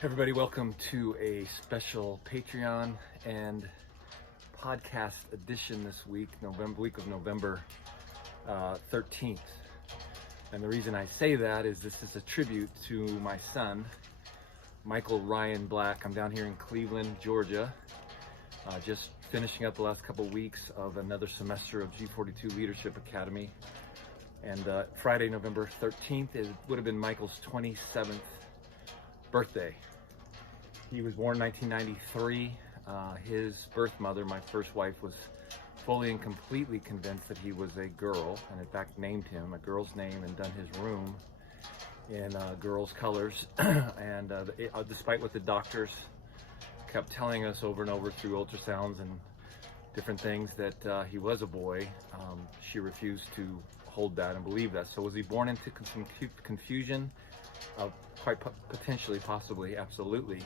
Everybody, welcome to a special Patreon and podcast edition this week, week of November 13th. And the reason I say that is this is a tribute to my son, Michael Ryan Black. I'm down here in Cleveland, Georgia, just finishing up the last couple weeks of another semester of G42 Leadership Academy. And Friday, November 13th, it would have been Michael's 27th birthday. He was born in 1993. His birth mother, my first wife, was fully and completely convinced that he was a girl, and in fact named him a girl's name and done his room in girls' colors. And despite what the doctors kept telling us over and over through ultrasounds and different things that he was a boy, she refused to hold that and believe that. So was he born into some confusion? Quite potentially, possibly, absolutely.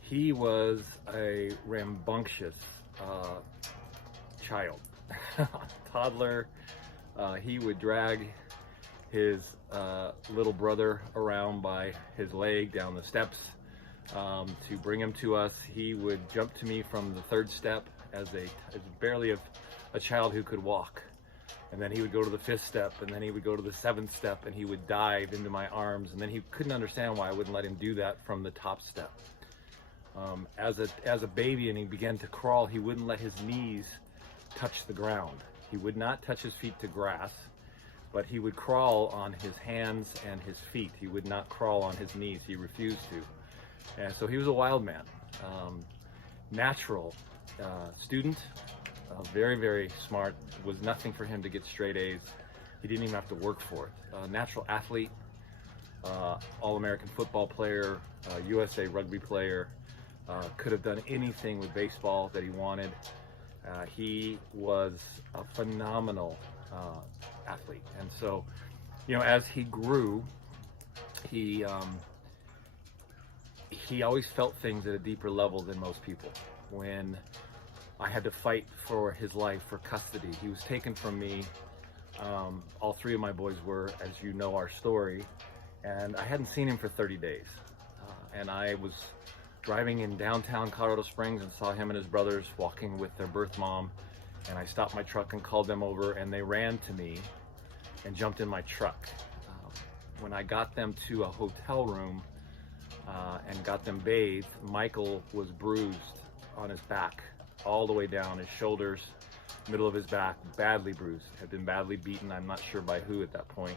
He was a rambunctious child, toddler. He would drag his little brother around by his leg down the steps to bring him to us. He would jump to me from the third step as barely a child who could walk. And then he would go to the fifth step, and then he would go to the seventh step, and he would dive into my arms. And then he couldn't understand why I wouldn't let him do that from the top step. As a baby and he began to crawl, he wouldn't let his knees touch the ground. He would not touch his feet to grass, but he would crawl on his hands and his feet. He would not crawl on his knees. He refused to. And so he was a wild man. Natural student. Very, very smart. Was nothing for him to get straight A's. He didn't even have to work for it. Natural athlete, All-American football player, USA rugby player, could have done anything with baseball that he wanted. He was a phenomenal athlete. And so, as he grew, he always felt things at a deeper level than most people. When I had to fight for his life, for custody. He was taken from me. All three of my boys were, as you know our story, and I hadn't seen him for 30 days. And I was driving in downtown Colorado Springs and saw him and his brothers walking with their birth mom, and I stopped my truck and called them over, and they ran to me and jumped in my truck. When I got them to a hotel room and got them bathed, Michael was bruised on his back, all the way down his shoulders, middle of his back, badly bruised, had been badly beaten. I'm not sure by who at that point.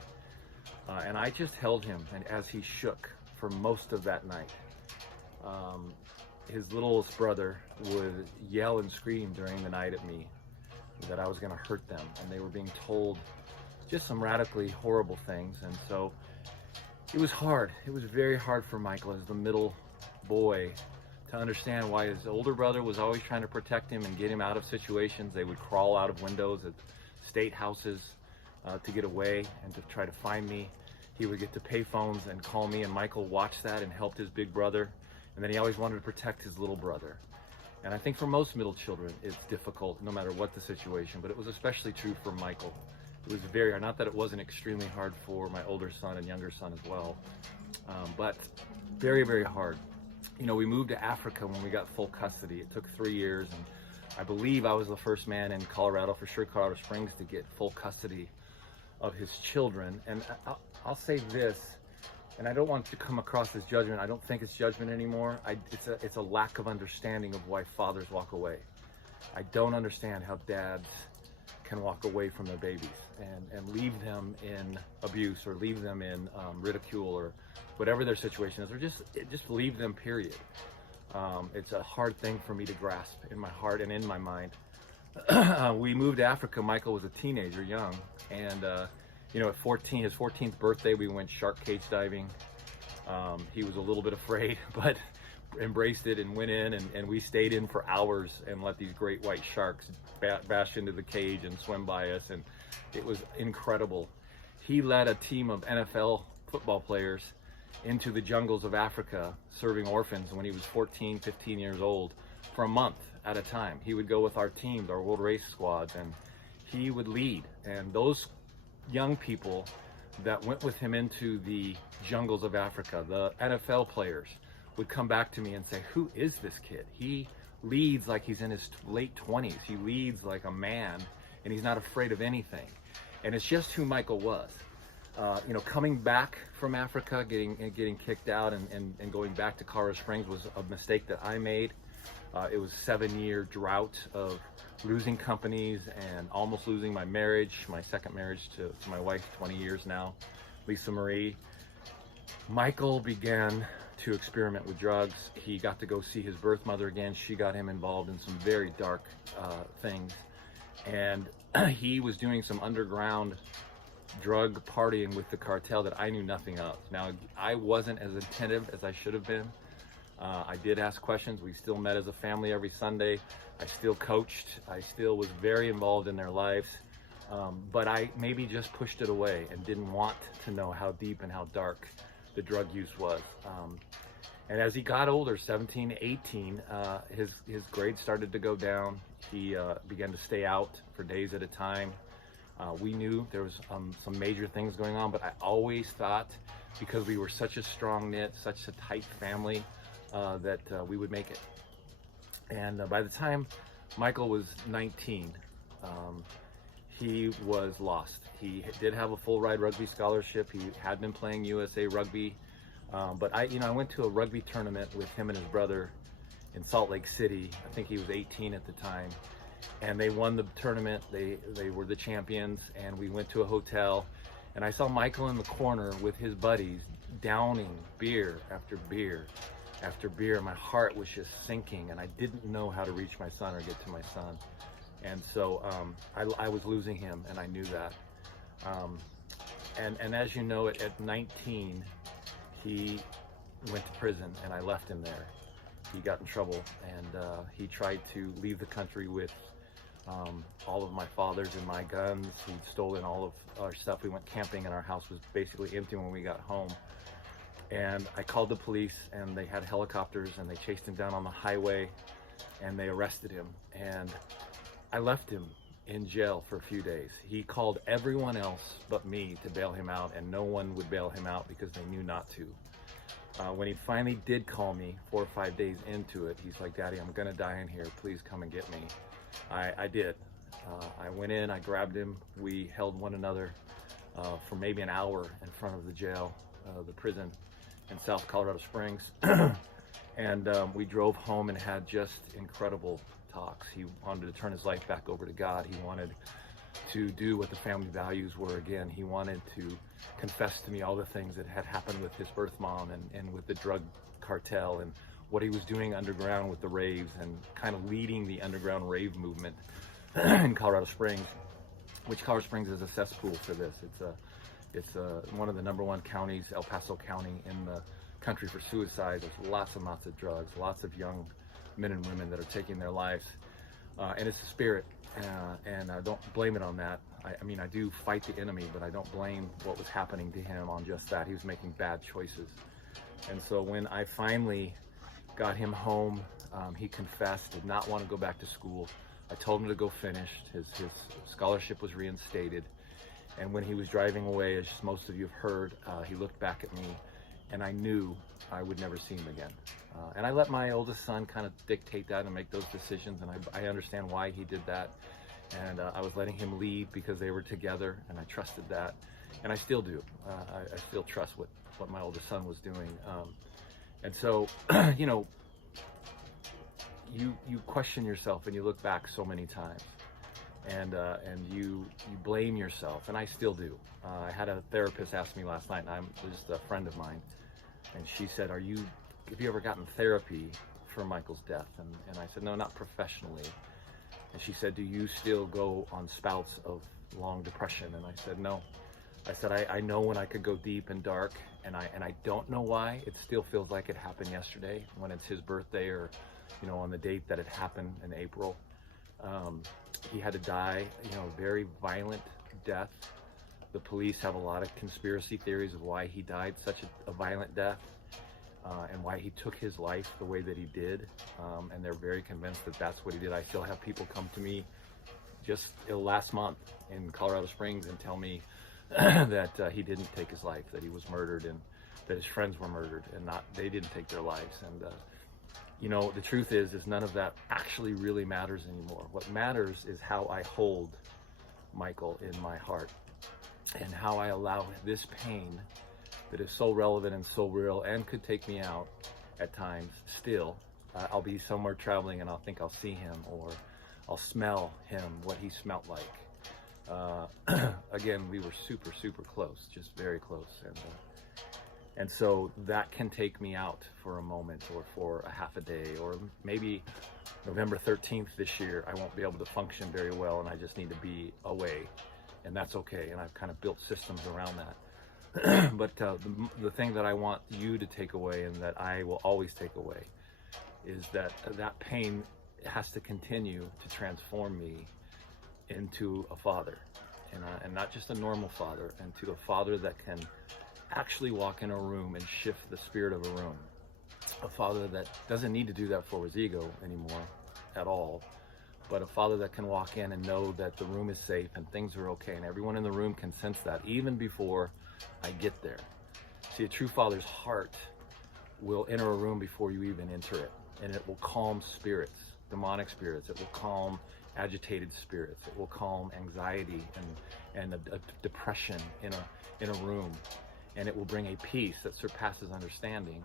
And I just held him, and as he shook for most of that night, his littlest brother would yell and scream during the night at me that I was going to hurt them, and they were being told just some radically horrible things. And so it was hard. It was very hard for Michael as the middle boy to understand why his older brother was always trying to protect him and get him out of situations. They would crawl out of windows at state houses to get away and to try to find me. He would get to pay phones and call me, and Michael watched that and helped his big brother. And then he always wanted to protect his little brother. And I think for most middle children, it's difficult no matter what the situation, but it was especially true for Michael. It was very hard. Not that it wasn't extremely hard for my older son and younger son as well, but very, very hard. We moved to Africa when we got full custody. It took 3 years, and I believe I was the first man in Colorado, for sure Colorado Springs, to get full custody of his children. And I'll say this, and I don't want to come across as judgment. I don't think it's judgment anymore. It's a lack of understanding of why fathers walk away. I don't understand how dads can walk away from their babies and leave them in abuse, or leave them in ridicule, or whatever their situation is, or just leave them, period. It's a hard thing for me to grasp in my heart and in my mind. We moved to Africa. Michael was a teenager, young, and at 14, his 14th birthday, we went shark cage diving. He was a little bit afraid, but embraced it and went in, and we stayed in for hours and let these great white sharks bash into the cage and swim by us, and it was incredible. He led a team of NFL football players into the jungles of Africa, serving orphans when he was 14, 15 years old, for a month at a time. He would go with our teams, our World Race squads, and he would lead. And those young people that went with him into the jungles of Africa, the NFL players, would come back to me and say, who is this kid? He leads like he's in his late 20s. He leads like a man, and he's not afraid of anything. And it's just who Michael was. Coming back from Africa, getting kicked out and going back to Colorado Springs was a mistake that I made. It was a 7-year drought of losing companies and almost losing my marriage, my second marriage to my wife, 20 years now, Lisa Marie. Michael began to experiment with drugs. He got to go see his birth mother again. She got him involved in some very dark things. And he was doing some underground drug partying with the cartel that I knew nothing of. Now, I wasn't as attentive as I should have been. I did ask questions. We still met as a family every Sunday. I still coached. I still was very involved in their lives. But I maybe just pushed it away and didn't want to know how deep and how dark the drug use was. And as he got older, 17, 18, his grades started to go down. He began to stay out for days at a time. We knew there was some major things going on, but I always thought, because we were such a strong knit, such a tight family, that we would make it. And by the time Michael was 19, he was lost. He did have a full ride rugby scholarship. He had been playing USA rugby, but I went to a rugby tournament with him and his brother in Salt Lake City. I think he was 18 at the time, and they won the tournament. They were the champions, and we went to a hotel, and I saw Michael in the corner with his buddies downing beer after beer after beer. My heart was just sinking, and I didn't know how to reach my son or get to my son. And so I was losing him, and I knew that. And as you know, at 19, he went to prison, and I left him there. He got in trouble, and he tried to leave the country with all of my father's and my guns. He'd stolen all of our stuff. We went camping, and our house was basically empty when we got home. And I called the police, and they had helicopters, and they chased him down on the highway, and they arrested him. And I left him in jail for a few days. He called everyone else but me to bail him out, and no one would bail him out because they knew not to. When he finally did call me 4 or 5 days into it, he's like, "Daddy, I'm gonna die in here. Please come and get me." I did. I went in, I grabbed him. We held one another for maybe an hour in front of the jail, the prison in South Colorado Springs. And we drove home and had just incredible talks. He wanted to turn his life back over to God. He wanted to do what the family values were again. He wanted to confess to me all the things that had happened with his birth mom and with the drug cartel, and what he was doing underground with the raves, and kind of leading the underground rave movement in Colorado Springs, which Colorado Springs is a cesspool for this. It's one of the #1 counties, El Paso County, in the country for suicide. There's lots and lots of drugs, lots of young men and women that are taking their lives, and it's a spirit, and I don't blame it on that. I mean, I do fight the enemy, but I don't blame what was happening to him on just that. He was making bad choices. And so when I finally got him home, he confessed, did not want to go back to school. I told him to go finish. His scholarship was reinstated. And when he was driving away, as most of you have heard, he looked back at me, and I knew I would never see him again. And I let my oldest son kind of dictate that and make those decisions, and I understand why he did that. And I was letting him lead because they were together, and I trusted that. And I still do. I still trust what my oldest son was doing. And so, you question yourself, and you look back so many times, and you blame yourself, and I still do. I had a therapist ask me last night, and I'm just a friend of mine, and she said, have you ever gotten therapy for Michael's death? And I said, no, not professionally. And she said, do you still go on spouts of long depression? And I said, no. I said, I know when I could go deep and dark, and I don't know why. It still feels like it happened yesterday, when it's his birthday, or on the date that it happened in April. He had to die, very violent death. The police have a lot of conspiracy theories of why he died such a violent death, and why he took his life the way that he did. And they're very convinced that that's what he did. I still have people come to me just last month in Colorado Springs and tell me that he didn't take his life, that he was murdered, and that his friends were murdered and not, they didn't take their lives. And you know, the truth is none of that actually really matters anymore. What matters is how I hold Michael in my heart, and how I allow this pain that is so relevant and so real and could take me out at times still. I'll be somewhere traveling and I'll think I'll see him, or I'll smell him, what he smelled like. Again, we were super, super close, just very close. And so that can take me out for a moment, or for a half a day, or maybe November 13th this year, I won't be able to function very well and I just need to be away, and that's okay. And I've kind of built systems around that. But the thing that I want you to take away, and that I will always take away, is that that pain has to continue to transform me into a father, and not just a normal father, into a father that can actually walk in a room and shift the spirit of a room. A father that doesn't need to do that for his ego anymore at all, but a father that can walk in and know that the room is safe and things are okay, and everyone in the room can sense that even before I get there. See, a true father's heart will enter a room before you even enter it, and it will calm spirits, demonic spirits. It will calm agitated spirits. It will calm anxiety and a depression in a room, and it will bring a peace that surpasses understanding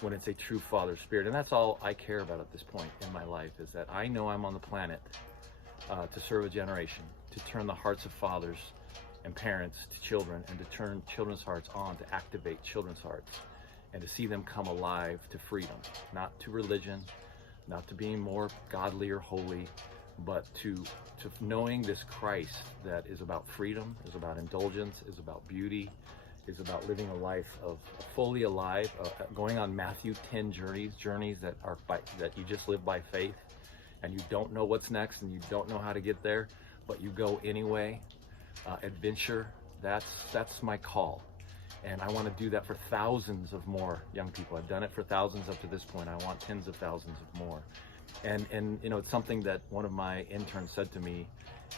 when it's a true father spirit. And that's all I care about at this point in my life, is that I know I'm on the planet to serve a generation, to turn the hearts of fathers and parents to children, and to turn children's hearts on, to activate children's hearts, and to see them come alive to freedom, not to religion, not to being more godly or holy, but to knowing this Christ that is about freedom, is about indulgence, is about beauty, is about living a life of fully alive, going on Matthew 10 journeys that are that you just live by faith, and you don't know what's next and you don't know how to get there, but you go anyway. Adventure, that's my call. And I want to do that for thousands of more young people. I've done it for thousands up to this point. I want tens of thousands of more. And you know, it's something that one of my interns said to me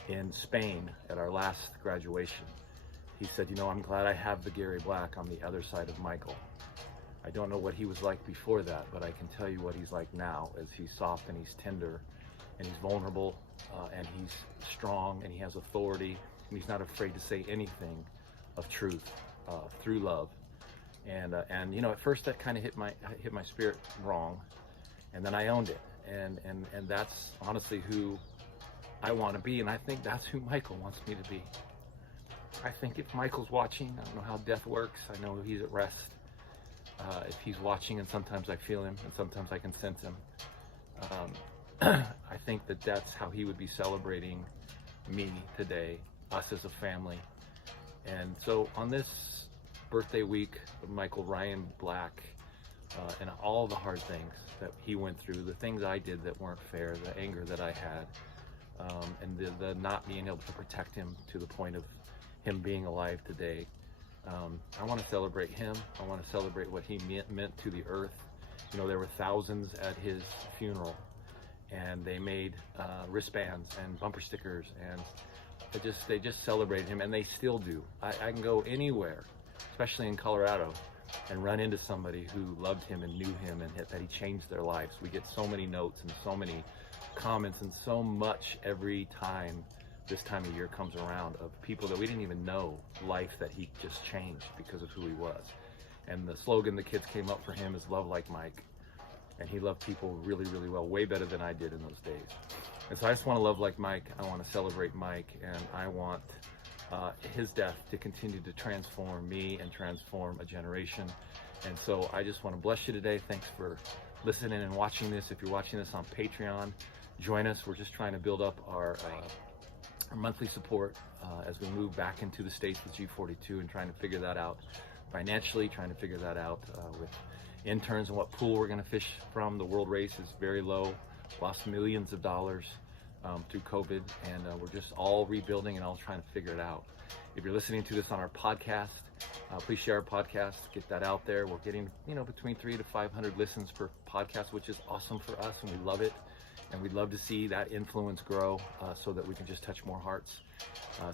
in Spain at our last graduation. He said, you know, I'm glad I have the Gary Black on the other side of Michael. I don't know what he was like before that, but I can tell you what he's like now, as he's soft and he's tender and he's vulnerable, and he's strong and he has authority, and he's not afraid to say anything of truth through love. And you know, at first that kind of hit my spirit wrong, and then I owned it, and that's honestly who I want to be, and I think that's who Michael wants me to be. I think if Michael's watching, I don't know how death works, I know he's at rest. If he's watching, and sometimes I feel him and sometimes I can sense him, I think that that's how he would be celebrating me today, us as a family. And so on this birthday week of Michael Ryan Black, and all the hard things that he went through, the things I did that weren't fair, the anger that I had, and the not being able to protect him to the point of him being alive today, I want to celebrate him. I want to celebrate what he meant to the earth. You know, there were thousands at his funeral, and they made wristbands and bumper stickers, and they just celebrated him, and they still do. I can go anywhere, especially in Colorado, and run into somebody who loved him and knew him, and that he changed their lives. We get so many notes and so many comments and so much every time this time of year comes around, of people that we didn't even know life that he just changed because of who he was. And the slogan the kids came up for him is "Love like Mike." And he loved people really, really well, way better than I did in those days. And so I just want to love like Mike. I want to celebrate Mike, and I want his death to continue to transform me and transform a generation. And so I just want to bless you today. Thanks for listening and watching this. If you're watching this on Patreon, join us. We're just trying to build up our monthly support as we move back into the States with G42, and trying to figure that out financially, trying to figure that out with interns and what pool we're going to fish from. The world race is very low, lost millions of dollars through COVID, and we're just all rebuilding and all trying to figure it out. If you're listening to this on our podcast, please share our podcast, get that out there. We're getting, you know, between 300 to 500 listens per podcast, which is awesome for us, and we love it. And we'd love to see that influence grow so that we can just touch more hearts.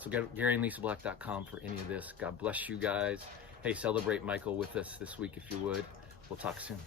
So GaryandLisaBlack.com for any of this. God bless you guys. hey, celebrate Michael with us this week if you would. We'll talk soon.